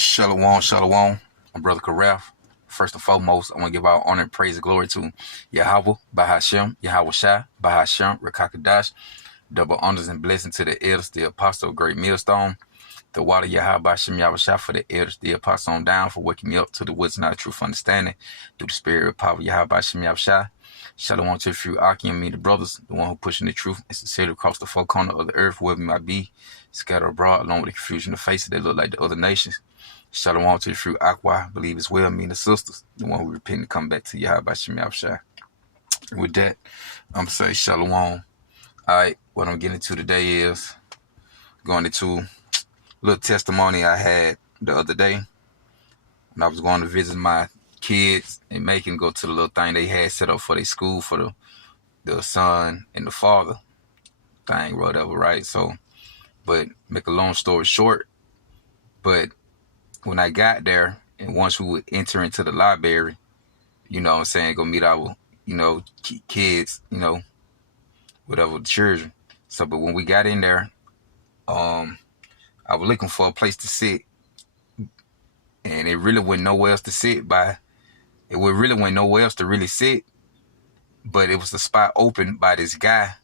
Shalom, shalom. I'm Brother Karaf. First and foremost, I want to give our honor and praise and glory to Yahweh, Bahashem, Yahweh Shai, Bahashem, Rakakadash. Double honors and blessings to the elders, the apostle, great millstone. The water, Yahweh, Bahashem, Yahweh Shai, for the elders, the apostle on down, for waking me up to the woods, not truth, understanding, through the spirit of power, Yahweh, Bahashem, Yahweh Shai. Shalom to the few Aki and me, the brothers, the one who pushing the truth and sincerely across the four corners of the earth, wherever we might be, scattered abroad, along with the confusion of faces that look like the other nations. Shalom to the fruit Aqua, believe as well, me and the sisters, the one who repent and come back to Yahweh by Shem Shai. With that, I'm going to say shalom. All right, what I'm getting to today is going into a little testimony I had the other day when I was going to visit my kids and making go to the little thing they had set up for their school for the son and the father thing, whatever, right? So, but make a long story short, but when I got there, and once we would enter into the library, you know what I'm saying, go meet our, kids, whatever, the children. So, but when we got in there, I was looking for a place to sit, and it really wasn't nowhere else to sit by. It really wasn't nowhere else to really sit, but it was a spot open by this guy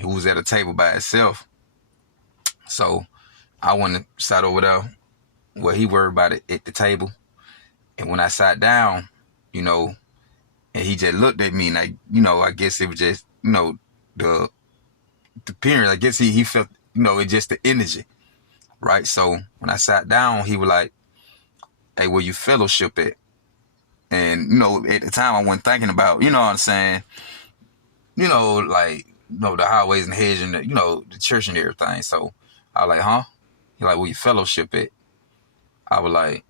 who was at a table by himself. So I went and sat over there where he worried about it at the table. And when I sat down, and he just looked at me, and I guess it was just, the appearance. I guess he felt, it's just the energy, right? So when I sat down, he was like, "Hey, where you fellowship at?" And, at the time I wasn't thinking about, you know what I'm saying? The highways and hedges and the church and everything. So I was like, "Huh?" He like, "Where you fellowship at?" I was like,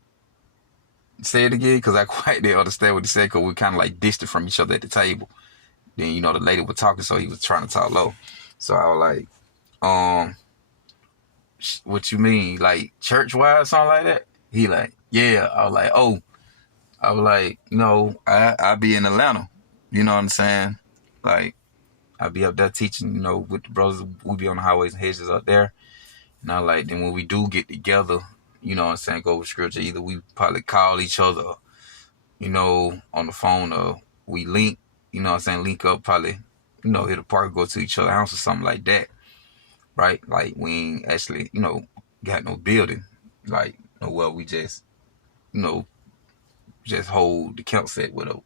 "Say it again," because I quite didn't understand what he said, because we kind of like distant from each other at the table. Then, the lady was talking, so he was trying to talk low. So I was like, what you mean? Like church-wise, something like that? He like, "Yeah." I was like, "Oh." I was like, I be in Atlanta. You know what I'm saying? Like, I be up there teaching, with the brothers. We be on the highways and hedges up there. And I like, then when we do get together, you know what I'm saying, go with scripture, either we probably call each other, on the phone, or we link, link up, probably, hit a park, go to each other's house or something like that, right? Like, we ain't actually, got no building, like, well, we just, just hold the count set with her.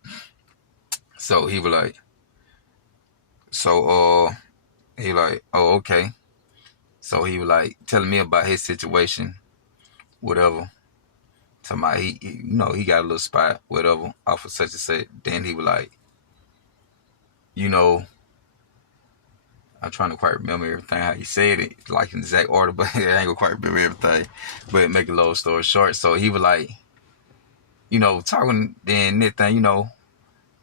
So he was like, he like, "Oh, okay." So he was like telling me about his situation, whatever. Talking about he got a little spot, whatever, off of such and such. Then he was like, I'm trying to quite remember everything, how he said it, like in exact order, but I ain't gonna quite remember everything. But make a long story short, so he was like, talking, then that thing,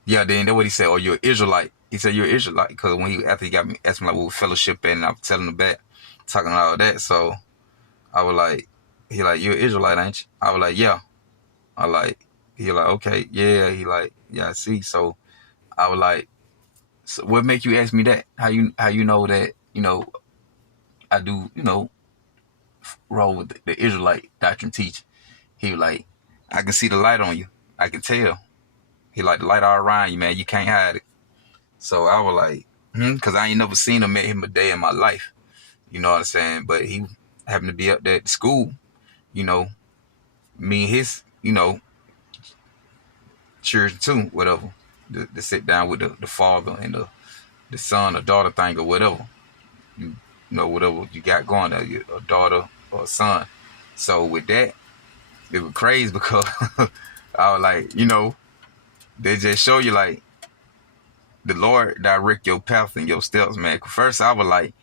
yeah, then that's what he said. "Oh, you're an Israelite." He said, "You're an Israelite," because after he got me, asked me like what we fellowship in, and I was telling him that, talking all that. So I was like, he like, "You're an Israelite, ain't you?" I was like, "Yeah." He like, "Okay, yeah." He like, "Yeah, I see." So I was like, "So what make you ask me that? How you know that, I do, roll with the Israelite doctrine teach?" He was like, "I can see the light on you. I can tell." He like, "The light all around you, man. You can't hide it." So I was like, because I ain't never seen him, met him a day in my life. You know what I'm saying? But he happened to be up there at the school, me and his, children too, whatever. To sit down with the father and the son or daughter thing or whatever. Whatever you got going there, a daughter or a son. So with that, it was crazy because I was like, they just show you like the Lord direct your path and your steps, man. First, I was like,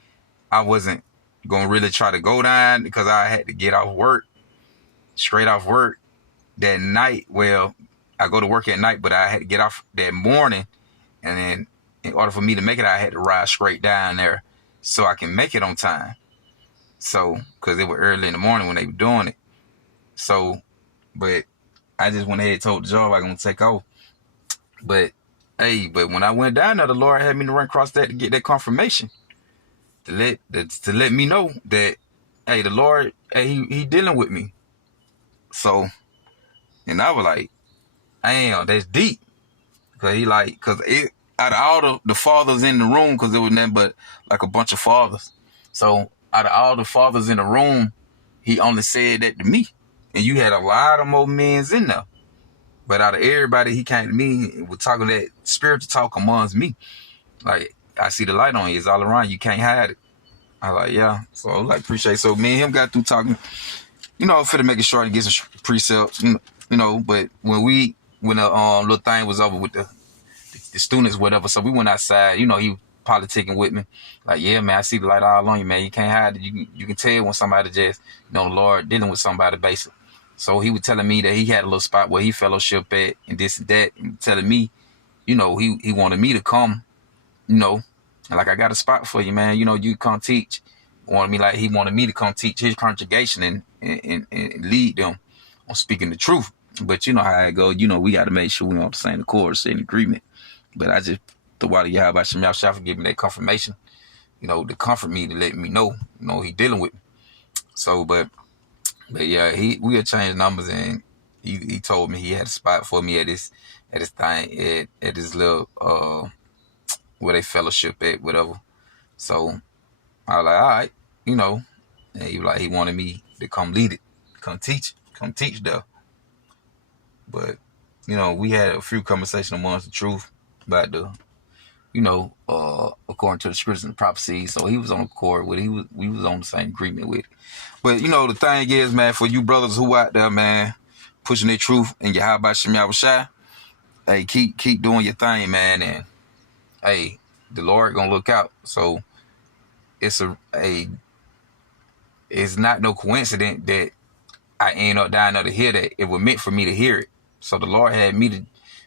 I wasn't gonna really try to go down because I had to get straight off work that night. Well, I go to work at night, but I had to get off that morning, and then in order for me to make it, I had to ride straight down there so I can make it on time. So, because it was early in the morning when they were doing it. So, but I just went ahead and told the job I'm gonna take off. But when I went down there, the Lord had me to run across that to get that confirmation, to let me know that, hey, the Lord, hey, he dealing with me. So, and I was like, damn, that's deep. Cause it, out of all the fathers in the room, cause it was nothing but like a bunch of fathers. So out of all the fathers in the room, he only said that to me. And you had a lot of more men's in there. But out of everybody, he came to me and was talking that spiritual talk amongst me. Like, I see the light on you. It's all around. You can't hide it. I like, yeah. So, like, appreciate. So, me and him got through talking, for to make it short and get some precepts, but when the little thing was over with the students, whatever, so we went outside, he politicking with me. Like, yeah, man, I see the light all on you, man. You can't hide it. You can tell when somebody just, the Lord dealing with somebody, basically. So he was telling me that he had a little spot where he fellowship at and this and that, and telling me, he wanted me to come, like, I got a spot for you, man. You come teach. He wanted me to come teach his congregation and lead them on speaking the truth. But you know how it goes. We got to make sure we're on the same accord, same agreement. But I just, the water Yahweh Shem Yahshua for giving me that confirmation, to comfort me, to let me know, he dealing with me. So, but yeah, we had changed numbers, and he told me he had a spot for me at his thing, at his little, where they fellowship at, whatever. So I was like, all right, and he was like, he wanted me to come lead it, come teach there. But, we had a few conversations amongst the truth about the, according to the scriptures and prophecies. So he was on accord with it. We was on the same agreement with it. But, the thing is, man, for you brothers who out there, man, pushing their truth and Yahweh Shem Yahushua, hey, keep doing your thing, man. And, hey, the Lord gonna look out. So it's it's not no coincidence that I end up dying to hear that. It was meant for me to hear it. So the Lord had me to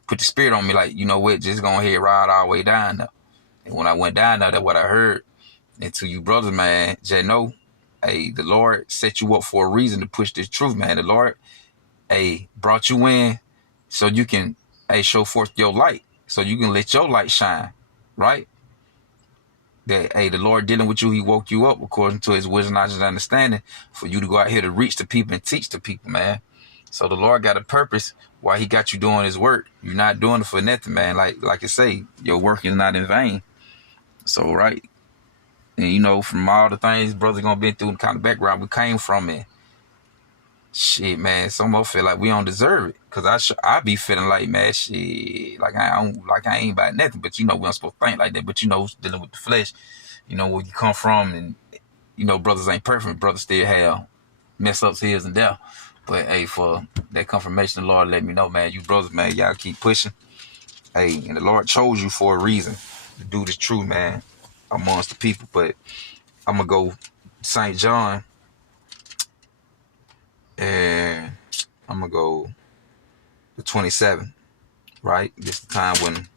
put the spirit on me, like, you know what, just go ahead, ride all the way down there. And when I went down there, that's what I heard. And to you brothers, man, just know, hey, the Lord set you up for a reason to push this truth, man. The Lord, hey, brought you in so you can, hey, show forth your light, so you can let your light shine, right? That, hey, the Lord dealing with you, he woke you up according to his wisdom, knowledge, and understanding for you to go out here to reach the people and teach the people, man. So the Lord got a purpose why he got you doing his work. You're not doing it for nothing, man. Like I say, your work is not in vain. So, right. And, from all the things brother gonna be through, the kind of background we came from, and shit, man, some of us feel like we don't deserve it. Cause I be feeling like, man, shit, like I ain't about nothing. But we don't supposed to think like that. But dealing with the flesh, where you come from, and brothers ain't perfect. Brothers still have mess ups here and there. But hey, for that confirmation, the Lord let me know, man, you brothers, man, y'all keep pushing. Hey, and the Lord chose you for a reason to do this truth, man, amongst the people. But I'm gonna go St. John, and I'm gonna go to 27, right? This is the time when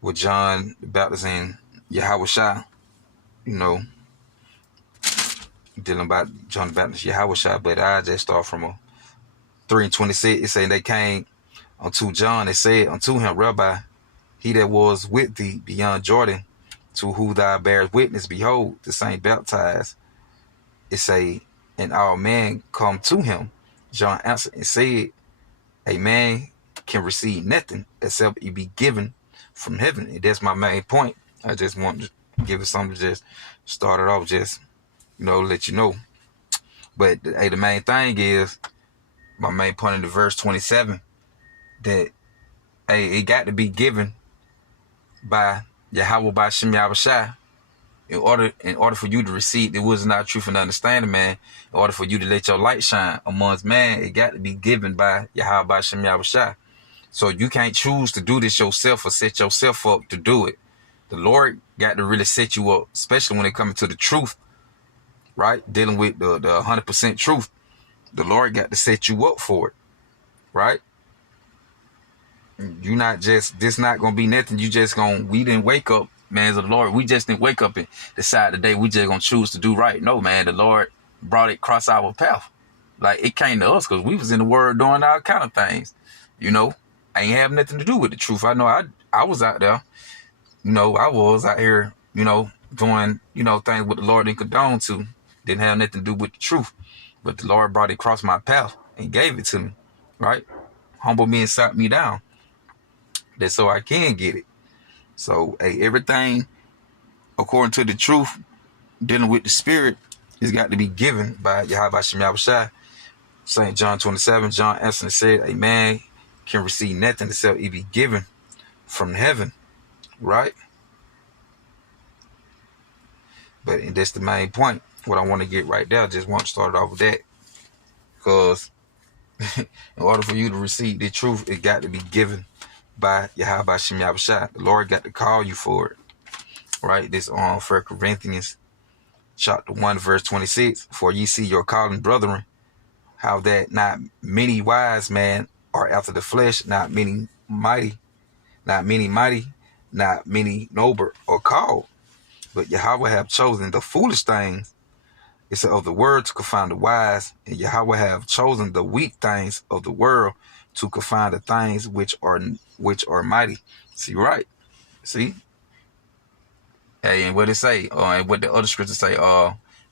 with John the Baptist and Yahushua, dealing about John the Baptist, Yahushua. But I just start from 3:26. It saying they came unto John and said unto him, Rabbi, he that was with thee beyond Jordan, to who thou bearest witness, behold, the same baptized. It say, and all men come to him. John answered and said, a man can receive nothing except it be given from heaven. And that's my main point. I just want to give it something to just start it off, just, let you know. But hey, the main thing is, my main point in the verse 27, that hey, it got to be given by Yahweh by Shem Yahushua in order for you to receive the wisdom, not truth, and understanding, man. In order for you to let your light shine amongst man, it got to be given by Yahweh by Shem Yahushua. So you can't choose to do this yourself or set yourself up to do it. The Lord got to really set you up, especially when it comes to the truth, right? Dealing with the 100% truth. The Lord got to set you up for it, right? You not just, this not going to be nothing. You just we didn't wake up, man, of the Lord. We just didn't wake up and decide today we just going to choose to do right. No, man, the Lord brought it across our path. Like, it came to us because we was in the word doing all kind of things, I ain't have nothing to do with the truth. I know I was out there, I was out here, doing, things with the Lord didn't condone to. Didn't have nothing to do with the truth. But the Lord brought it across my path. and gave it to me, right? Humble me and sat me down. That's so I can get it. So, hey, everything according to the truth, dealing with the spirit, has got to be given by Yahweh Shem Yahushua. St. John 27, John answered and said, a man can receive nothing except it be given from heaven, right? But and that's the main point. What I want to get right there, I just want to start off with that. Because in order for you to receive the truth, it got to be given by Yahweh Shem Yahushua. The Lord got to call you for it. Right? This on 1 Corinthians chapter 1, verse 26. For ye see your calling, brethren, how that not many wise men are after the flesh, not many mighty, not many noble or called. But Yahweh have chosen the foolish things, it's of the world to confound the wise, and Yahweh have chosen the weak things of the world to confound the things which are mighty. See, right? See? Hey, and what it say? And what the other scriptures say?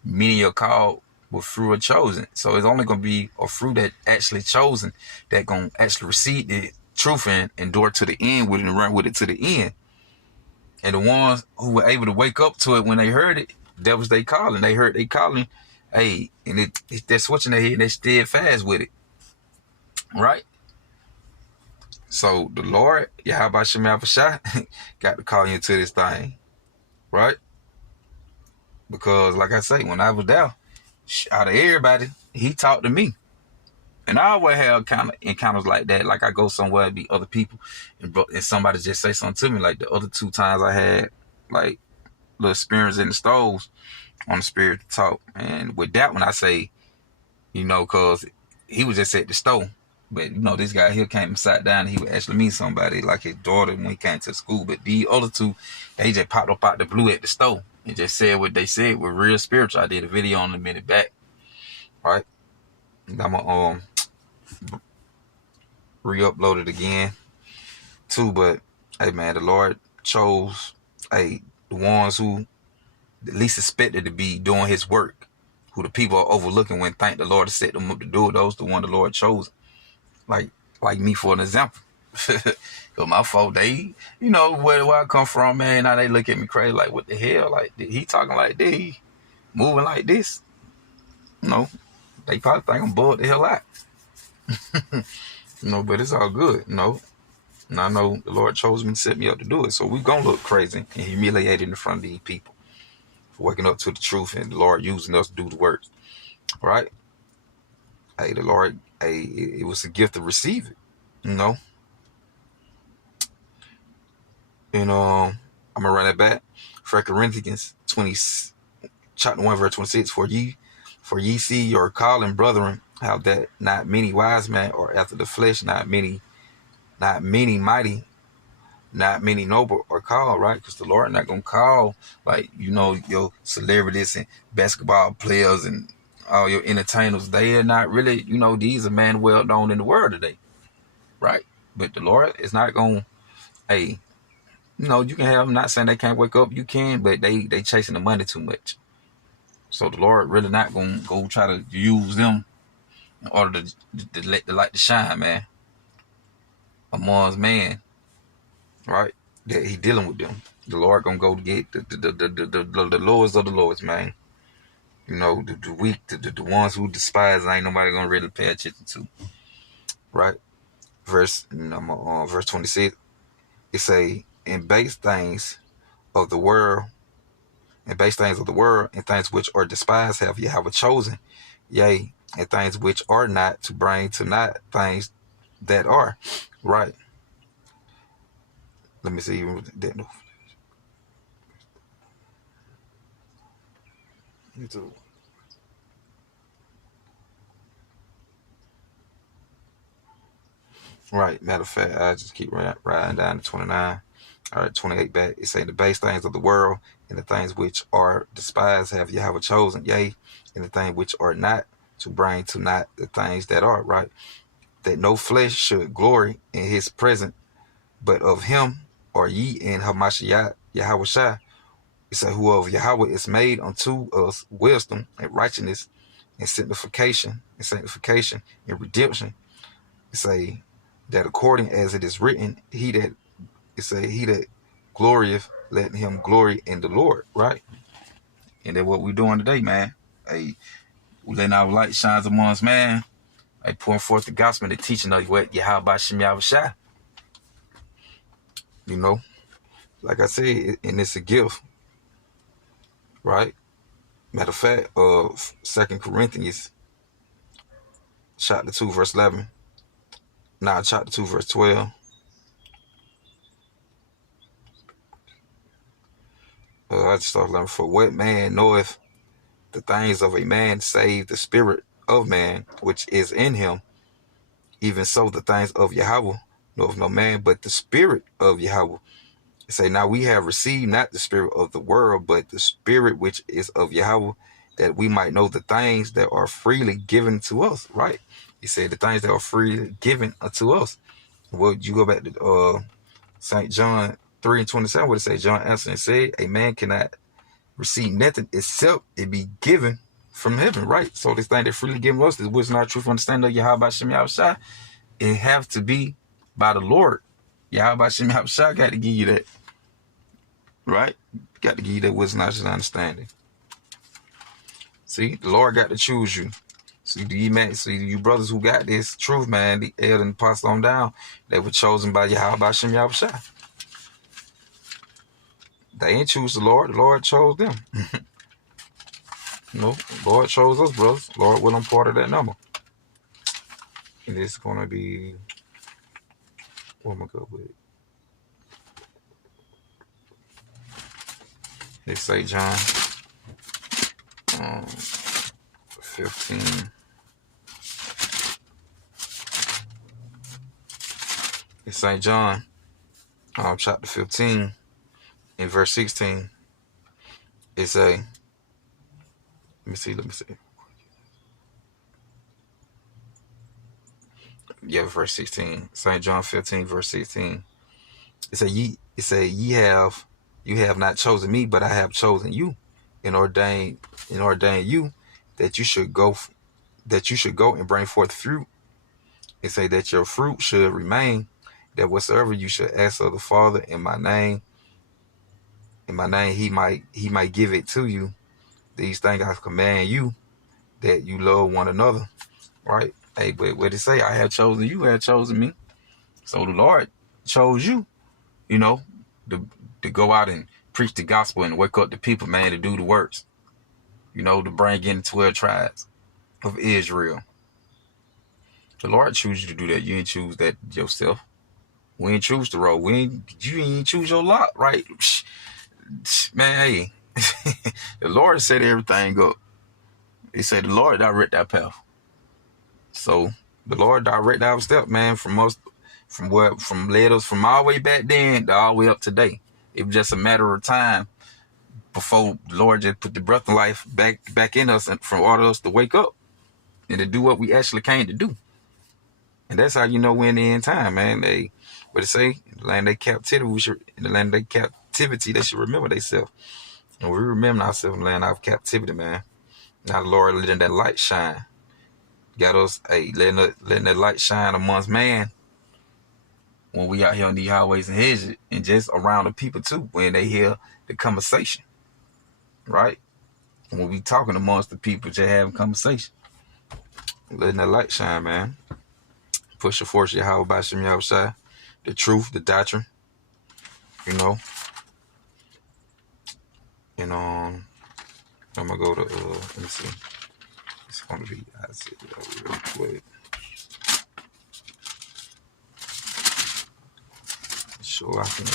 Many are called, but fruit are chosen. So it's only gonna be a fruit that actually chosen that gonna actually receive the truth and endure to the end with it and run with it to the end. And the ones who were able to wake up to it when they heard it, that was they calling. They heard they calling, hey, and they're switching their head and they still fast with it. Right? So the Lord, Yahweh Shem Yahushua, got to call you into this thing. Right? Because like I say, when I was there, out of everybody, he talked to me. And I always have kind of encounters like that. Like I go somewhere and be other people and somebody just say something to me. Like the other 2 times I had like little experience in the stoves on the spirit to talk. And with that one I say, cause he was just at the stove. But this guy here came and sat down and he would actually meet somebody like his daughter when he came to school. But the other 2, they just popped up out the blue at the stove and just said what they said with real spiritual. I did a video on a minute back. Right? And I'm gonna re-upload it again too. But hey man, the Lord chose the ones who the least expected to be doing his work, who the people are overlooking when think the Lord has set them up to do it. Those the one the Lord chose. Like me for an example. Cause my folk, they, where I come from, man, now they look at me crazy like, what the hell? Like, he talking like this, he moving like this. They probably think I'm bored the hell out. But it's all good, And I know the Lord chose me to set me up to do it. So we gonna look crazy and humiliated in front of these people for waking up to the truth and the Lord using us to do the work. Right? Hey, the Lord, it was a gift to receive it, And I'm gonna run it back. 1 Corinthians 20, chapter 1, verse 26. For ye see your calling, brethren, how that not many wise men are after the flesh, not many mighty, not many noble are called, right? Because the Lord not gonna call like your celebrities and basketball players and all your entertainers. They are not really, these are men well known in the world today, right? But the Lord is not gonna, you can have them. Not saying they can't wake up, you can, but they chasing the money too much. So the Lord really not gonna go try to use them in order to let the light to shine, man, amongst man, right? That he dealing with them. The Lord gonna go to get the lowest of the lowest, man. The weak, the ones who despise, ain't nobody gonna really pay attention to, right? Verse 26, it say, and base things of the world, and things which are despised have Yahweh chosen, yea, and things which are not, to bring to naught things that are, right? Let me see. Right, matter of fact, I just keep riding down to 29. All right, 28 back. It say the base things of the world and the things which are despised have Yahweh chosen, yea, and the things which are not, to bring to naught the things that are, right? That no flesh should glory in his presence, but of him are ye in Hamashiach Yahushua. It say, who of Yahweh is made unto us wisdom and righteousness and sanctification and redemption. It say that according as it is written, he that glorieth, let him glory in the Lord, right? And that's what we're doing today, man. Hey, we letting our light shines amongst man. Hey, pouring forth the gospel and the teaching of what Yahweh Shem Yahushua. You know, like I said, and it's a gift, right? Matter of fact, 2 Corinthians chapter 2, verse 11. Now, chapter 2, verse 12. I just started learning, for what man knoweth the things of a man save the spirit of man which is in him? Even so, the things of Yahweh knoweth no man but the spirit of Yahweh. It say, now we have received not the spirit of the world, but the spirit which is of Yahweh, that we might know the things that are freely given to us, right? He said the things that are freely given unto us. Well, you go back to St. John 3:27, where it say, John answered and said, a man cannot receive nothing except it be given from heaven, right? So this thing that freely given us, this wisdom, not truth, understanding of Yahweh Shem Yahushua, it have to be by the Lord. Yahweh Shem Yahushua got to give you that, right? Got to give you that wisdom, knowledge, and understanding. See, the Lord got to choose you. See, you brothers who got this truth, man, the elder and apostle on down, they were chosen by Yahweh Shem Yahushua. They ain't choose the Lord chose them. No, Lord chose us, brothers. Lord will, I'm part of that number. And it's going to be, what am I going to go with? It's St. John 15. It's St. John chapter 15 in verse 16. It's a, let me see. Yeah, verse 16. St. John 15, verse 16. You have not chosen me, but I have chosen you and ordained you that you should go and bring forth fruit. It say that your fruit should remain, that whatsoever you should ask of the Father in my name, he might give it to you. These things I command you, that you love one another. Right? Hey, but what it say? I have chosen you, have chosen me. So the Lord chose you, to go out and preach the gospel and wake up the people, man, to do the works. To bring in the 12 tribes of Israel. The Lord chose you to do that. You ain't choose that yourself. We ain't choose the road. You ain't choose your lot, right? Man, hey. The Lord set everything up. He said the Lord direct our path. So the Lord direct our step, man, from led us from all the way back then to all the way up today. It was just a matter of time before the Lord just put the breath of life back in us and for all of us to wake up and to do what we actually came to do. And that's how we're in the end time, man. What it say? In the land of captivity, they should remember themselves. And we remember ourselves in the land of captivity, man. Now the Lord letting that light shine. Got us, letting that light shine amongst man when we out here on these highways and hedges and just around the people too, when they hear the conversation. Right? And when we talking amongst the people, just having conversation. Letting that light shine, man. Push the force Yahweh by Shem Yahushua, the truth, the doctrine, And I'm gonna go to let me see. It's gonna be Isaiah real quick. Sure I can.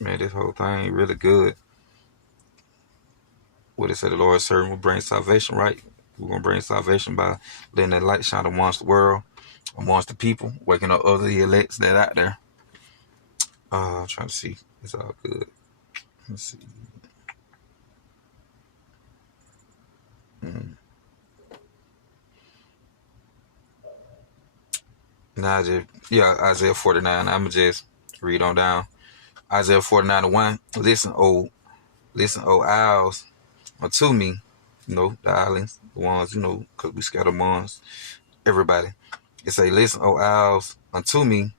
Man, this whole thing really good. What it said, the Lord's servant will bring salvation, right? We're gonna bring salvation by letting that light shine amongst the world, amongst the people, waking up other elects that out there. I'm trying to see. It's all good. Let's see. Now, Isaiah 49. I'ma just read on down. Isaiah 49:1. Listen, O isles, unto me. The islands, the ones, because we scatter amongst everybody. It say, listen, O isles, unto me,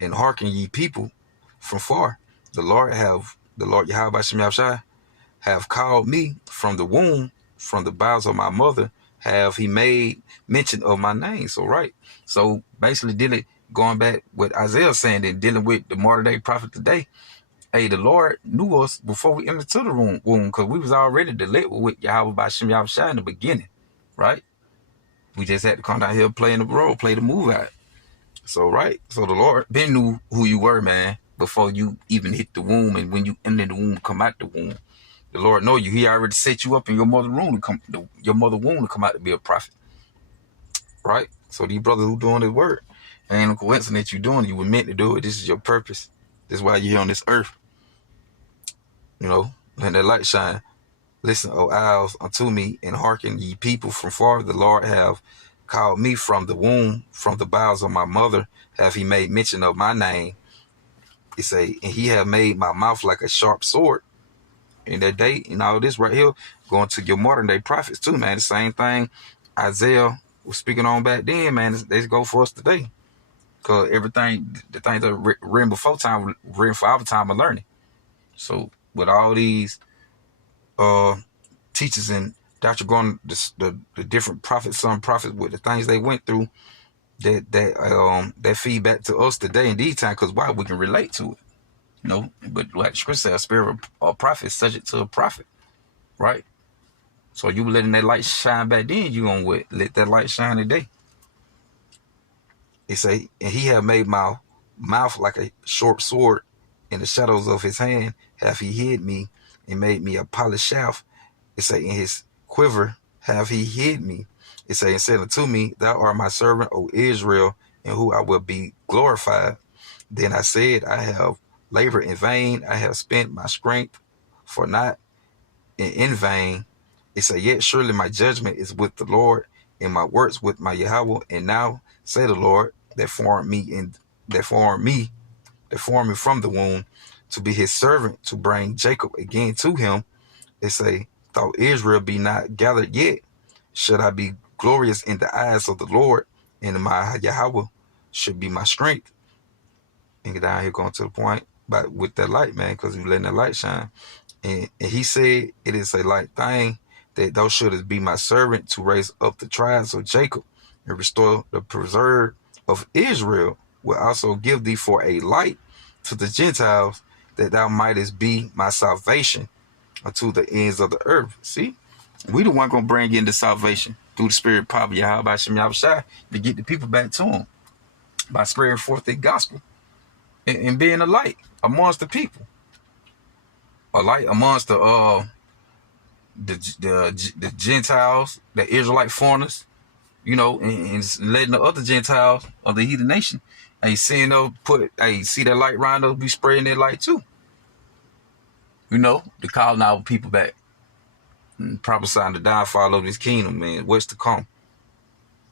and hearken ye people from far. The Lord Yahweh Shem Yahushai have called me from the womb, from the bowels of my mother, have he made mention of my name. So right. So basically going back with Isaiah saying that dealing with the modern day prophet today, hey, the Lord knew us before we entered to the womb, because we was already delivered with Yahweh by Shem Yahushai in the beginning, right? We just had to come down here playing the role, play the move out. So right. So the Lord been knew who you were, man, before you even hit the womb, and when you enter the womb, come out the womb. The Lord know you. He already set you up in your mother womb to come out to be a prophet, right? So these brothers who doing this work, it ain't no coincidence you doing it. You were meant to do it. This is your purpose. This is why you're here on this earth. Let that light shine. Listen, O isles, unto me, and hearken ye people from far. The Lord have called me from the womb, from the bowels of my mother, have he made mention of my name. It say, and he have made my mouth like a sharp sword. In that day, and all this right here, going to your modern day prophets too, man. The same thing Isaiah was speaking on back then, man. They go for us today, because everything, the things that were written before time, written for our time of learning. So with all these teachers and Dr. Gordon, the different prophets, some prophets with the things they went through, that feedback to us today in these times, because why, we can relate to it. But like Scripture says, a spirit of a prophet is subject to a prophet, right? So you letting that light shine back then, you gonna let that light shine today. It say, and he have made my mouth like a sharp sword, in the shadows of his hand have he hid me, and made me a polished shaft. It say, in his quiver have he hid me. It say, and said unto me, thou art my servant, O Israel, in who I will be glorified. Then I said, I have labored in vain, I have spent my strength for naught, and in vain. It say, yet surely my judgment is with the Lord, and my works with my Yahweh. And now say the Lord that formed me from the womb, to be his servant, to bring Jacob again to him. It say, though Israel be not gathered yet, should I be glorious in the eyes of the Lord, and my Yahweh should be my strength. And get down here going to the point, but with that light, man, because we letting that light shine. And he said, it is a light thing that thou shouldest be my servant, to raise up the tribes of Jacob, and restore the preserve of Israel, will also give thee for a light to the Gentiles, that thou mightest be my salvation unto the ends of the earth. See, we the one gonna bring in the salvation through the spirit power of Yahweh Shem Yahushai, to get the people back to him, by spreading forth the gospel and being a light amongst the people, a light amongst the Gentiles, the Israelite foreigners, and letting the other Gentiles of the heathen nation, seeing them see that light around us, be spreading that light too. To calling our people back, and prophesying the downfall of this kingdom, man. What's to come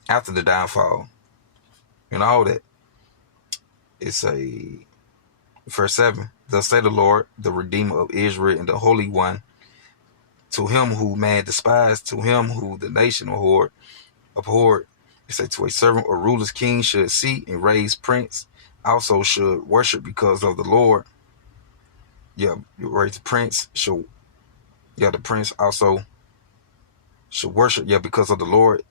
after the downfall, and all that. It's verse 7. Thus say the Lord, the Redeemer of Israel, and the Holy One, to him who man despised, to him who the nation abhorred. It say, to a servant or ruler's king should seat, and raise prince also should worship, because of the Lord. Yeah, you raise the prince should. Yeah, the prince also should worship. Yeah, because of the Lord.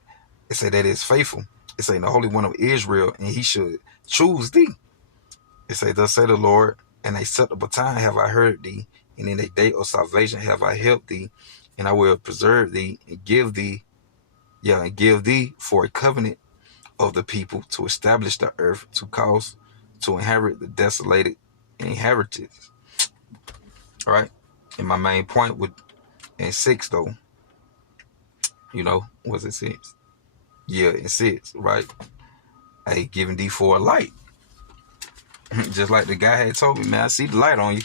It say that is faithful. It say, the Holy One of Israel, and he should choose thee. It say, thus say the Lord, in a acceptable time have I heard thee, and in a day of salvation have I helped thee, and I will preserve thee, and give thee for a covenant of the people, to establish the earth, to cause to inherit the desolated inheritance. All right. And my main point in 6 though, was it 6? Yeah, in 6, right? I giving thee for a light. Just like the guy had told me, man, I see the light on you.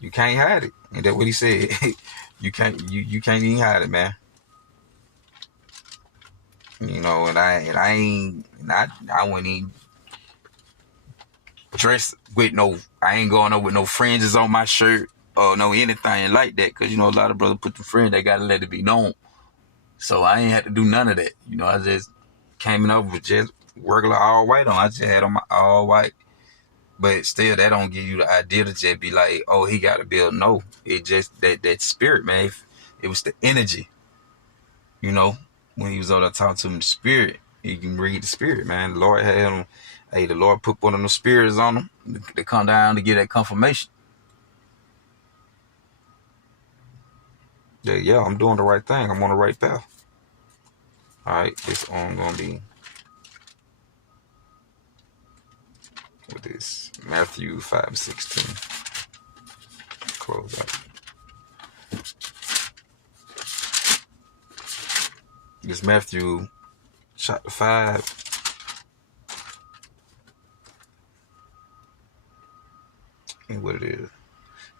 You can't hide it. And that's what he said. You can't even hide it, man. And I wouldn't even dress with I ain't going up with no fringes on my shirt or no anything like that. Cause a lot of brothers put the fringe, they gotta let it be known. So I ain't had to do none of that. I just came up with just regular all white on. I just had on my all white. But still, that don't give you the idea to just be like, oh, he got to build. No, it just that spirit, man. It was the energy. When he was over there talking to him, the spirit, you can read the spirit, man. The Lord had him. Hey, the Lord put one of them spirits on them to come down to get that confirmation. Yeah, I'm doing the right thing. I'm on the right path. All right, this on gonna be with this Matthew 5:16. Close out. This Matthew chapter 5. And what it is.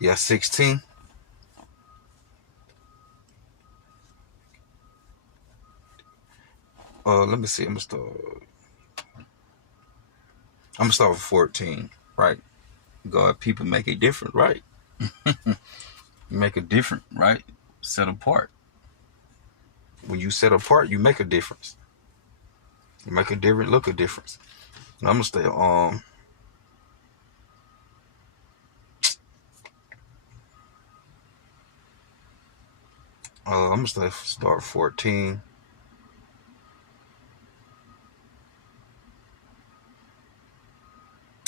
Yeah, 16. Let me see. I'm gonna start with 14, right? God, people make a difference, right? Make a difference, right? Set apart. When you set apart, you make a difference. You make a difference, look a difference. And I'm gonna stay I'm gonna start 14.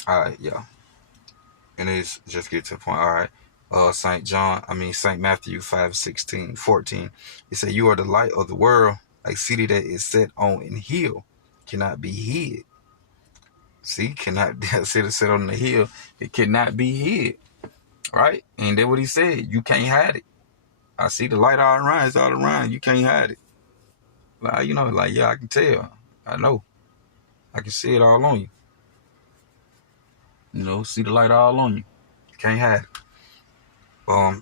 All right, yeah. And it's just get to the point. All right. St. Matthew 5:16, 14. It said, you are the light of the world. A city that is set on an hill cannot be hid. See, that city set on the hill, it cannot be hid. Right? And that's what he said. You can't hide it. I see the light all around. It's all around. You can't hide it. Yeah, I can tell. I know. I can see it all on you. See the light all on you. You can't hide it. Go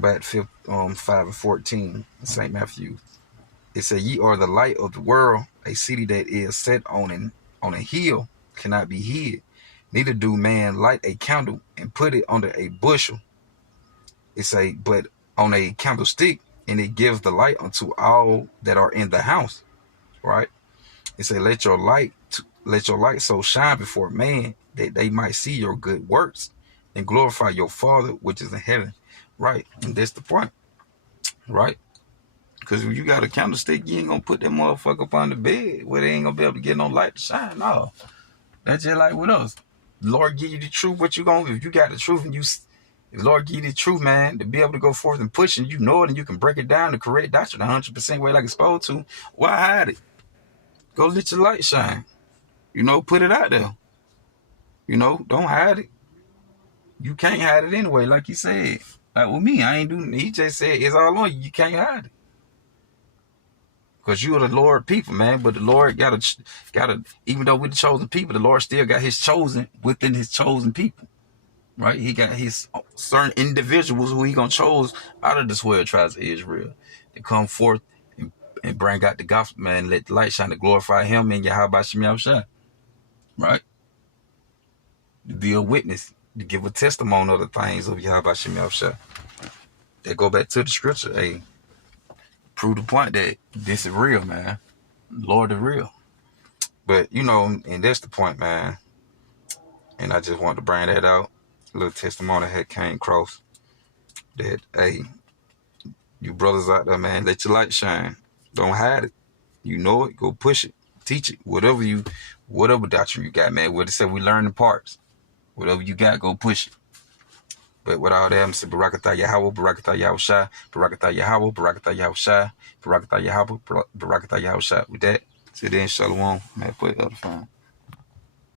back to 5:14, St. Matthew. It said, ye are the light of the world. A city that is set on a hill cannot be hid. Neither do man light a candle and put it under a bushel. But on a candlestick, and it gives the light unto all that are in the house. Right? It said, let your light so shine before man that they might see your good works and glorify your Father which is in heaven. Right? And that's the point. Right? Because if you got a candlestick, you ain't gonna put that motherfucker up on the bed where they ain't gonna be able to get no light to shine. No. That's just like with us. The Lord give you the truth, if you got the truth and if the Lord give you the truth, man, to be able to go forth and push and you know it and you can break it down the correct doctrine 100% way like it's supposed to, why hide it? Go let your light shine. Put it out there. Don't hide it. You can't hide it anyway, like he said. Like with me, he just said it's all on you. You can't hide it. Because you are the Lord people, man. But the Lord gotta, even though we're the chosen people, the Lord still got his chosen within his chosen people. Right? He got his certain individuals who he gonna chose out of the 12 tribes of Israel to come forth and bring out the gospel, man. Let the light shine to glorify him and Yahweh Shem Yahushua. Right? To be a witness, to give a testimony of the things of Yahweh Shem Yahushua. They go back to the scripture. Hey, prove the point that this is real, man. Lord is real. But, and that's the point, man. And I just wanted to bring that out. A little testimony had came across that, hey, you brothers out there, man, let your light shine. Don't hide it. You know it. Go push it. Teach it. Whatever doctrine you got, man. What it said, we learn the parts. Whatever you got, go push it. But with all that, I'm saying, Barakatah Yahweh, Barakatah Yahushua, Barakatah Yahweh, Barakatah Yahushua, Barakatah Yahweh, Barakatah Yahushua. With that, till then, Shalom. Man, put it up the phone.